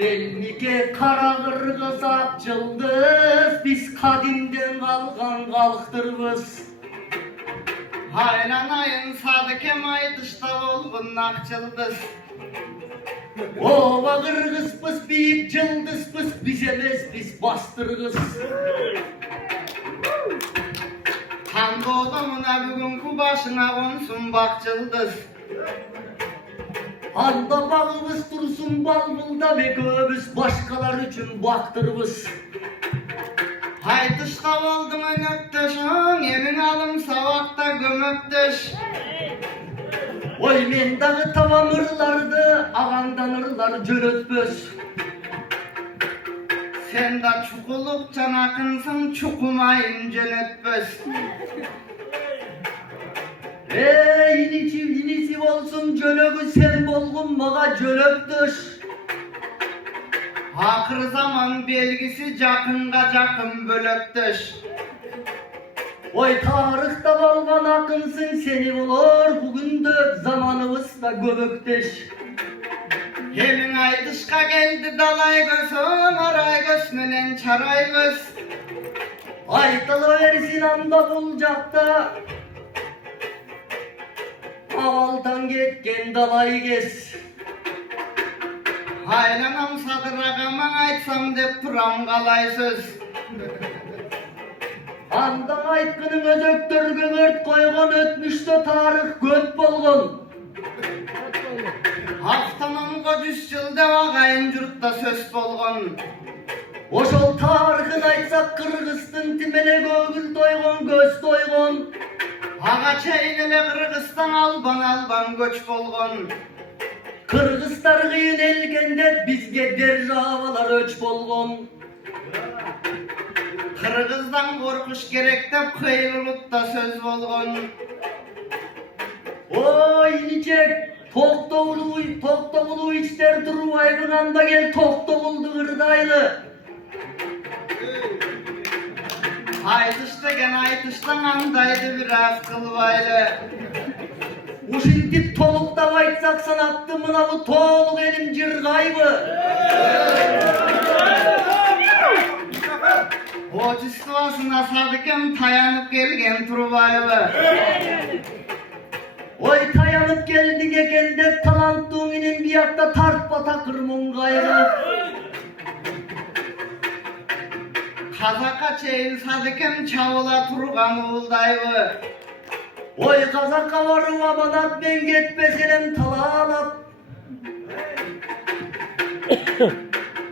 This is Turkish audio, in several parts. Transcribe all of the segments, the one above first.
Elmike kara kırgız ak yıldız, biz kadimden kalkan kalıktırız. Haylanayın sadıkem ay dışta olgun akçıldız. Ova kırgız pıs büyük yıldız pıs, biz emez biz bastırgız. Han doğdumuna bugünkü başına konsun bakçıldız. Anda bağımız dursun balbılda ve göğümüz başkalar için baktırız. Hay dışta oldum önöpteşin, yemin alım savakta gömöpteş. Oy men dağı tavamırlardı, ağandanırlar cölötmöz. Sen de çukuluk çanakınsın, çukumayın cönötmöz. İnisi olsun cölögü sen bolgun mağa cölöptüş. Hakır zaman belgisi jakınga jakın bölöpteş. Oy tarıhta balgan akınsın seni bulur, bugün de zamanımız da göbökteş. Hemin ay dışka geldi dalay gösün, aray gösmenen çaray göz. Ay dalıversin anda bulacakta, avaltan getken dalay gez. Haylanam sadıragaman aytsam dep turam galay söz. Anda aytkının özöktörgün ört koygon ötmüşte tarih göt bolgon. Haftanın kocüs yılda vagayın jurtta söz bolgon. Oşol tarihini aytsak Kırgızstın timene gögül toygon göz toygon. Haga çeynele Kırgızstan alban göç bolgon. Kırgızlar kıyın elgende bizge derjavalar öç bolgon. Kırgızdan korkuş gerek dep kıyılılıkta söz bolgon. Oy nicek toktogulu içler duru aygınanda gel toktoguldu gırdaylı. Aytış degen aytıştan andaydı biraz kılbaylı. Uşintip tolukta aytsak sanattı mına bu toluk elim cırgaybı. Oçistovasına sadıkem tayanıp gelgen turbaylı. Oy tayanıp geldin ekende talanttığın inin bir yakta tartpa takırmın gayrı. Kazaka çeyin sadıkem çavula turgan uğuldaylı. Oy kazaka varı amanat ben getmesenem talanat.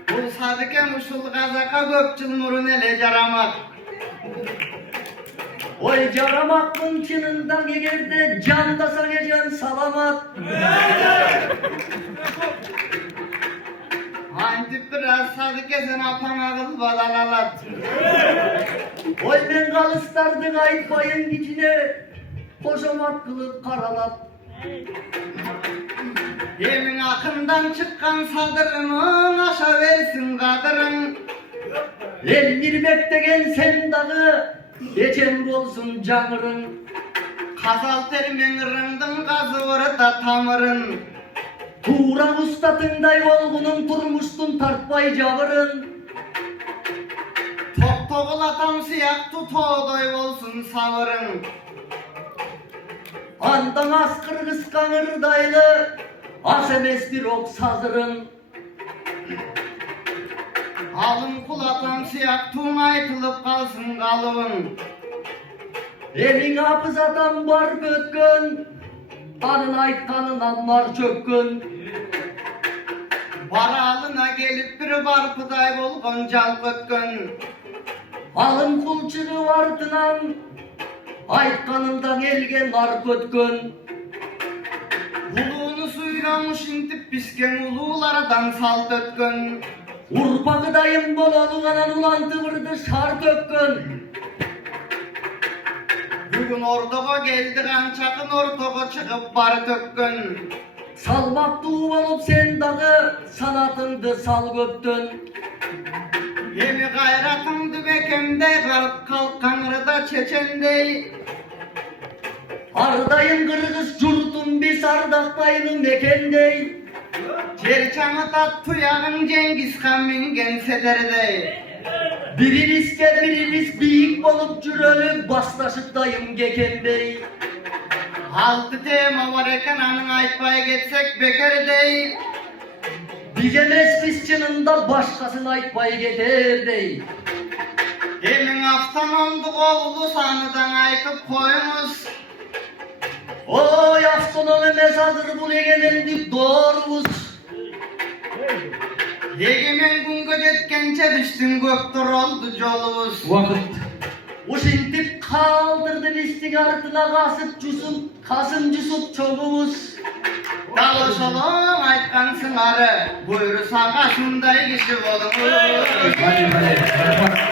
Bu sadıkem uşul kazaka göpçül murun ele jaramak. Oy caramakın çınından egerde candasa gecen salamat. Hantip biraz sadıke sen apanagıl balalalat. Oy ben kalıstardık aytmayın içine koşamat kılıp karalat. Yemin akından çıkan sadırımın aşa versin kadırın. El nirmek degen sen dağı geçen bolsun canırın. Kazal termen rındın gazı orada tamırın. Tuğra ustatınday olgunun turmuştun tartpay javırın. Tok toğulatan siyak tutoğdoy olsun savırın. Andan az kırgız kanırdaylı as emes bir ok sazırın. Alın kulatan siyak tuğmay kılıp kalsın kalıbın. Elin hapız adam var bötkün, anın aytkanından var çökkün. Baralına gelip bir barpıday bolgon jal kötkün. Alın kulçığı vardınan, aytkanından elgen nar kötkün. Uluğunu suylamış intip pisken uluğlardan sal dötkün. Urpakıdayım bolalı kanan ulan tıvırdı şar dökkün. Bugün ortağa geldi kançakın ortağa çıkıp bar tökkün. Salmak tuğum olup sen dağı sanatındı sal göttün. Yemi gayratın dübekemde kalkanırda çeçendey. Ardayım kırgız curtun bir sardaktayım mekendey. Cerçamı tat tuyağın Cengiz Han mingen sederdi. Biriniz büyük bolup cürölü baslaşıp dayım Geken Bey. Altı tema var eken anın aytpay getsek bekar dey. Bilemez biz çınında başkasına aytpay getir dey. Hemin aftan oldu oğlu sanıdan aytıp koyunuz. Oy aftonunu mesadır bu egemendik doğrumuz. Egemen gün gözetkençe düştün göktür oldu yolumuz. Vakit. Uşintip kaldırdın istigaretine kasım cusup çolumuz. Dalı solum aytkansın arı, buyuru sakasınday kişi olumuz. Hadi.